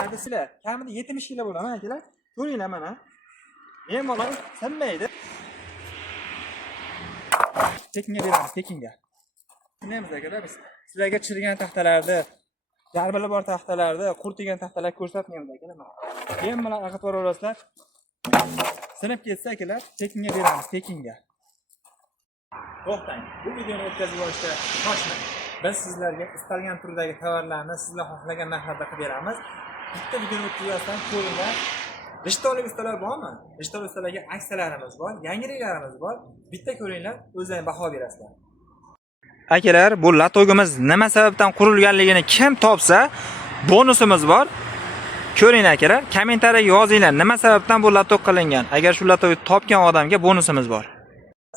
narxlarda sizlar kamida 70 kilo bo'ladi akalar. Ko'ringlar mana. Bemalol sinmaydi. Tekinga beramiz, tekinga. Neymiz akalar biz sizlarga chirigan taxtalarni, garbili bor taxtalarni, qurtigan taxtalar ko'rsatmaymiz akalar. Bemalol aqib boraverasizlar. Sinib ketsa akalar, tekinga beramiz, tekinga. To'xtang. Bu videoni o'tkazib olishga shoshmang. Biz sizlarga istalgan turdagi tovarlarni sizlar xohlagan narxlarda qilib beramiz. Bitta videoni o'tkazasdan ko'ringlar. Rishtoli ustalar bormi? Rishtoli ustalarga aksiyalarimiz bor, yangiliklarimiz bor. Bitta ko'ringlar, o'zlaringiz baho berasizlar. Akalar, bu latogimiz nima sababdan qurilganligini kim topsa, bonusimiz bor. Ko'ringlar akalar, kommentariyaga yozinglar, nima sababdan bu latog qilingan. Agar shu latogni topgan odamga bonusimiz bor.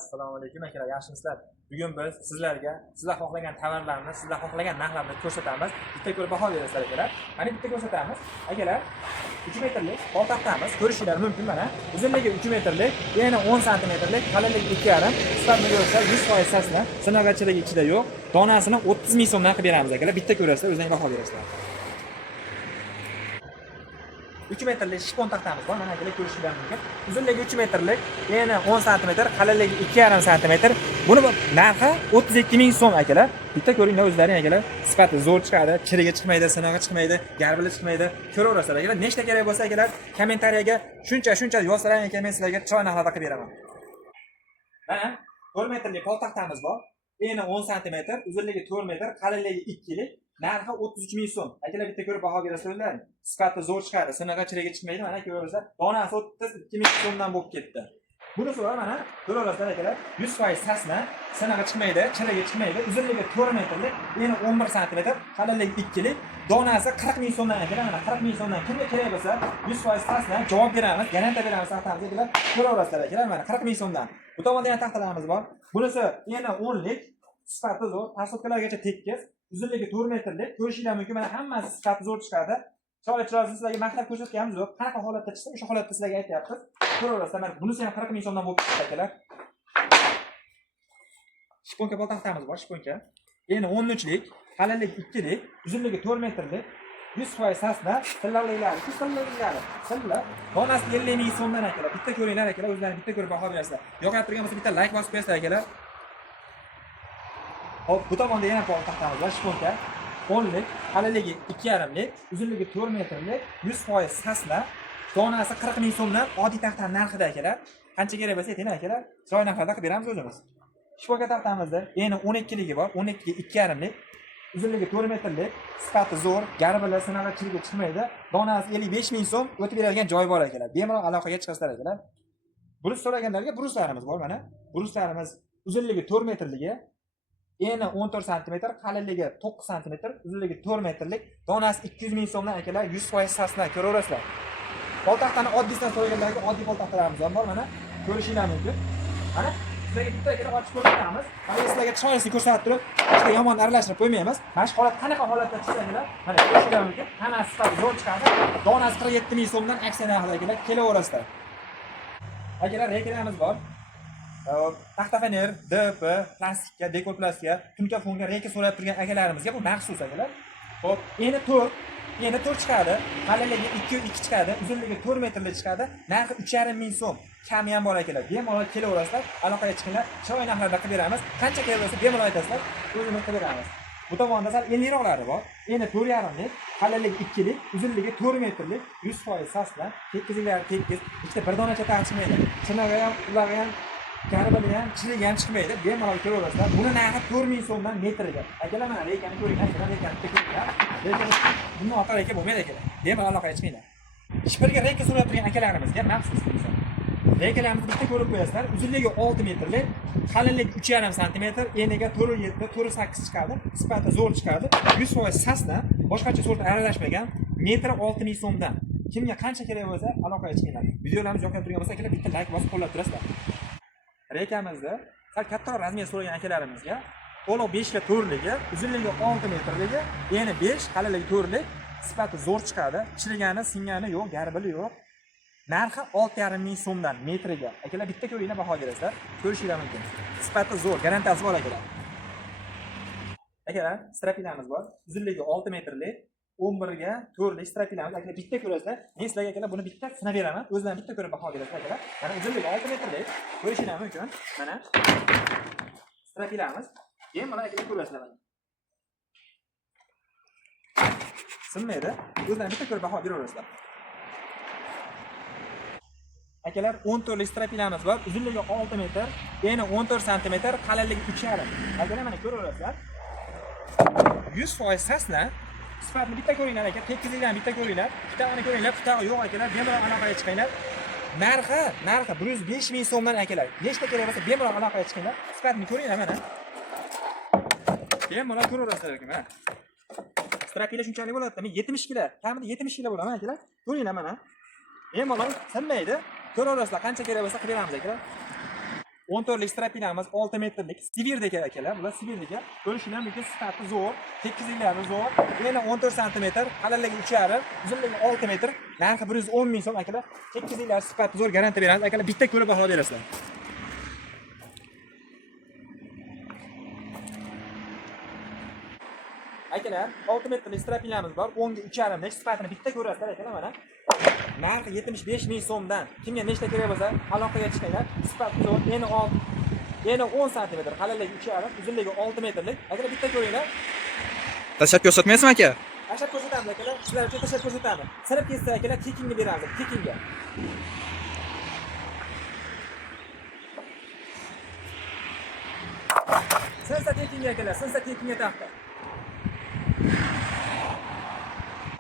Assalomu alaykum akalar, yaxshimisizlar? Bugun biz sizlarga sizlar xohlagan tovarlarni, sizlar xohlagan narxlarni ko'rsatamiz. Bitta ko'rib baho berasizlar akalar. Mana bitta ko'rsatamiz. Akalar, 3 metrlik poytaxtamiz, ko'rishingiz mumkin mana. Uzunligi 3 metrlik, yana 10 santimetrlik, qalinligi 2,5, sifatli bo'lsa 100% sasna, sinog'achiligi ichida yo'q. Donasini 30 ming so'mdan qilib beramiz akalar. Bitta ko'rasizlar, o'zingiz baho berasizlar. 3 metrlik shipon taxtamiz bor, mana akalar ko'rishingiz mumkin. Uzunligi 3 metrlik, yana 10 cm, qalinligi 2,5 cm. Buni narxi 32 ming so'm akalar. Bitta ko'ringlar o'zlaring akalar. Sifati zo'r chiqadi, chiriga chiqmaydi, sinog'i chiqmaydi, garbili chiqmaydi. Ko'raverasizlar akalar. Nechta kerak bo'lsa akalar, kommentariyaga shuncha yozsalaring ekan, men sizlarga chiroy narxlarda qilib beraman. Mana 4 metrlik pol taxtamiz bor. Eni 10 cm, uzunligi 4 metr, qalinligi 2 lik. Narxi 33 ming so'm. Akalar bitta ko'rib baho berasizlar. Sifati zo'r chiqadi, sinog'i chiriga chiqmaydi. Mana ko'raverasizlar. Donasi 32 ming so'mdan bo'lib ketdi. Bunisi va mana ko'raverasizlar akalar, 100% sasna, sinog'i chiqmaydi, chiriga chiqmaydi. Uzunligi 4 metrlik, eni 11 cm, qalinligi 2 lik. Donasi 40 ming so'mdan akalar. Mana 40 ming so'mdan kimga kerak bo'lsa, 100% sasna javob beramiz, garantiya beramiz taxtamizga akalar. Ko'raverasizlar akalar, mana 40 ming so'mdan. Bu tomonda ham taxtalarimiz bor. Bunisi eni 10 lik, sifati zo'r, tasodkalargacha tekis. Uzunligi 4 metrlik, ko'rishingiz mumkin. Mana hammasi sifati zo'r chiqadi. Chiroyli sizlarga maqtab ko'rsatganimiz yo'q. Qanaqa holatda chiqsa, o'sha holatda sizlarga aytyapmiz. Ko'raverasizlar, mana bunisi ham 40 ming so'mdan bo'lib chiqdi akalar. Shiponka pol taxtamiz bor, shiponka. Endi 13 lik, qalinligi 2 lik, uzunligi 4 metrlik, 100% sasna, sillalliklari, sillar. Donasi 50 ming so'mdan akalar. Bitta ko'ringlar akalar, o'zlaringiz bitta ko'rib baho berasizlar. Yoqib turgan bo'lsa bitta like bosib qo'yasizlar akalar. Hop, bu tomonda yana pol taxtamiz bor, shiponka. 10 lik, qalinligi 2,5 lik, uzunligi 4 metrlik, 100% sasna, donasi 40 ming so'mdan oddiy taxta narxida akalar. Qancha kerak bo'lsa aytinglar akalar, chiroyli narxlarda qilib beramiz o'zimiz. Shiponka taxtamizda yana 12 ligi bor, 12 ga 2,5 lik, uzunligi 4 metrlik, sifati zo'r, garbili, sinog'i chiriga chiqmaydi. Donasi 55 ming so'm, o'tib beradigan joyi bor akalar. Bemalol aloqaga chiqasizlar akalar. Brus so'raganlarga bruslarimiz bor mana. Bruslarimiz uzunligi 4 metrligi, eni 14 cm, qalinligi 9 cm, uzunligi 4 metrlik, donasi 200 ming so'mdan akalar, 100% sasna ko'raverasizlar. Poltaxtani oddiysidan so'raganlarga oddiy poltaxtalarimiz bor mana. Ko'rishingiz mumkin. Mana sizlarga bitta akalar ochib ko'rsatamiz. Mana sizlarga chiroylisini ko'rsatib turib, hech yomon aralashtirib qo'ymaymiz. Mana shu holat qanaqa holatda chiqadilar? Mana ko'rishingiz mumkin. Hammasi sifati zo'r chiqadi. Donasi 47 ming so'mdan aksiya narxida akalar kelaverasizlar. Akalar, reklamalarimiz bor. Taxtafaner, DP, plastikka, dekor plastikka, tunka fonga reka so'rab turgan akalarimizga bu maxsus akalar. Xo'p, endi 4 chiqadi, qalinligi 2 chiqadi, uzunligi 4 metrlik chiqadi, narxi 3,5 ming so'm. Kami ham bor akalar. Bemalol kelaverasizlar, aloqaga chiqinglar, chiroyli narxlarda qilib beramiz. Qancha kerak bo'lsa bemalol aytasizlar, o'zimiz qilib beramiz. Bu tomonda sal enliroqlari bor. Endi 4,5 lik, qalinligi 2 lik, uzunligi 4 metrlik, 100% sasna, tekizliklari tekis, ikkita bir donacha taq chiqmaydi. Chinog'i ham, ulag'i ham, garbili ham, chirigi ham chiqmaydi. Bemalol ko'raverasizlar. Buni narxi 4 ming so'mdan metriga. Akalar, mana rekani ko'ringlar, mana rekani ko'ringlar. Lekin bundan ortiq reka bo'lmaydi akalar. Bemalol aloqaga chiqinglar. Shipirga reka so'rab turgan akalarimizga maxsus bo'lsa. Rekalarimizni bitta ko'rib qo'yasizlar. Uzunligi 6 metrlik, qalinligi 3,5 cm, eniga 4,7, 4,8 chiqadi. Sifati zo'r chiqadi. 100% sasna, boshqacha sort aralashmagan, metri 6 ming so'mdan. Kimga qancha kerak bo'lsa aloqaga chiqinglar. Videolarimiz yoqib turgan bo'lsa akalar bitta like bosib qo'llab turasizlar. Rekamizda sal kattaroq razmer so'ragan akalarimizga to'liq 5 ga 4 ligi, uzunligi 6 metrligi, eni 5, qalinligi 4 lik, sifati zo'r chiqadi, chirigani, singani yo'q, garbili yo'q. Narxi 6,5 ming so'mdan metriga. Akalar, bitta ko'ringlar, baho berasizlar. Ko'rishingiz mumkin. Sifati zo'r, garantiyasi bor akalar. Akalar, strapinamiz bor. Uzunligi 6 metrlik, 11 ga 4 lik strapilamiz. Akalar bitta ko'rasizlar. Men sizlarga akalar buni bitta sinab beraman. O'zlarim bitta ko'rib baho berasiz akalar. Mana uzunligi 6 metrlik. Ko'rishingiz mumkin. Mana strapilamiz. Bemalol akalar ko'rasizlar mana. Sinmaydi. O'zlarim bitta ko'rib baho beraverasizlar. Akalar 14 lik strapilamiz bor. Uzunligi 6 metr, eni 14 sm, qalinligi 3,5. Akalar mana ko'raverasizlar. 100% sasna. Sifatni bitta ko'ringlar aka, tekizlikdan bitta ko'ringlar. Bittani ko'ringlar, bittani yo'q akalar. Bemalol aloqaga chiqinglar. Narxi 105 ming so'mdan akalar. Nechta kerak bo'lsa bemalol aloqaga chiqinglar. Sifatni ko'ringlar mana. Bemalol ko'raverasizlar aka mana. Strapila shunchalik bo'ladi. Men 70 kg, kamida 70 kg bo'laman akalar. Ko'ringlar mana. Bemalol sinmaydi. Ko'raverasizlar, qancha kerak bo'lsa qilib beramiz akalar. 14 lik strapilamiz 6 metrlik Sibirdagi akalar. Bular Sibirdagi. Ko'rishingiz mumkin, sifati zo'r, tekizliklari zo'r. Eni 14 sm, qalinligi 3,5, uzunligi 6 metr. Narxi 110 ming so'm akalar. Tekizliklari sifati zo'r, garantiya beramiz akalar. Bitta ko'rib baho berasizlar. Akalar, 6 metrlik strapilamiz bor. 10 ga 3,5 lik sifatini bitta ko'rasizlar akalar mana. Narxi 75 ming so'mdan. Kimga nechta kerak bo'lsa, aloqaga chiqinglar. Sifat zo'r, eni 10 sm, qalinligi 3,5, uzunligi 6 metrlik. Akalar bitta ko'ringlar. Tashlab ko'rsatmaysizmi aka? Tashlab ko'rsatamiz akalar. Sizlar uchun tashlab ko'rsatamiz. Sinib ketsa akalar, tekinga beramiz, tekinga. Sinsa tekinga akalar, sinsa tekinga taxta.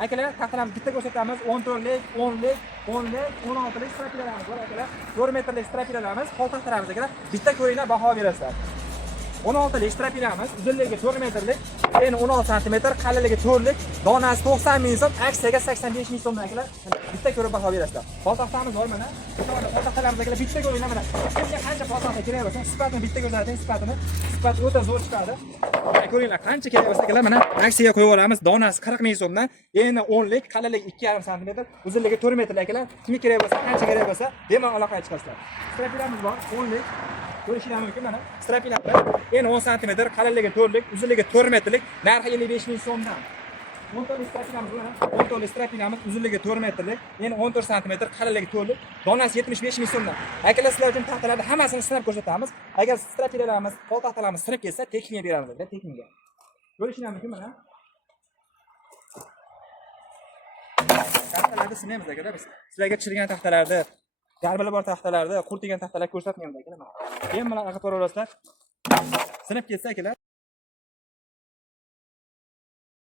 Akalar, taxtalarimizni bitta ko'rsatamiz. 14 lik, 10 lik, 10 lik, 16 lik strapilalarimiz bor akalar. 4 metrlik strapilalarimiz, qo'l taxtalarimiz akalar. Bitta ko'ringlar, baho berasizlar. 16 lik strapilamiz, uzunligi 4 metrlik, eni 16 sm, qalinligi 4 lik, donasi 90 ming so'm, aksiyaga 85 ming so'mdan akalar. Bitta ko'rib baho berasizlar. Qo'l taxtamiz bor mana. Qo'l taxtalarimiz akalar bitta ko'ringlar mana. Sizga qancha qo'l taxta kerak bo'lsa, sifatini bitta ko'rsating, sifatini. Sifat o'ta zo'r chiqadi. Mana ko'ringlar, qancha kerak bo'lsa akalar mana aksiyaga qo'yib olamiz. Donasi 40 ming so'mdan, eni 10 lik, qalinligi 2,5 sm, uzunligi 4 metr akalar. Kimga kerak bo'lsa, qancha kerak bo'lsa, bemalol aloqaga chiqasizlar. Strapilamiz bor, 10 lik. Ko'rishingiz mumkin mana. Strapilamiz eni 10 sm, qalinligi 4 lik, uzunligi 4 metrlik, narxi 55 ming so'mdan. 14 lik strapilamiz mana. 14 lik strapilamiz, uzunligi 4 metrlik, eni 14 sm, qalinligi 4 lik, donasi 75 ming so'mdan. Akalar, sizlar uchun taxtalarni hammasini sinab ko'rsatamiz. Agar strapilalarimiz, qo'l taxtalarimiz sinib ketsa, tekinga beramiz, tekinga. Ko'rishingiz mumkin mana. Taxtalarni sinamiz akalar biz. Sizlarga chirgan taxtalarni, garbili bor taxtalarda, qurtigan taxtalar ko'rsatmaymiz akalar. Bemalol aqib ko'raverasizlar. Sinib ketsa akalar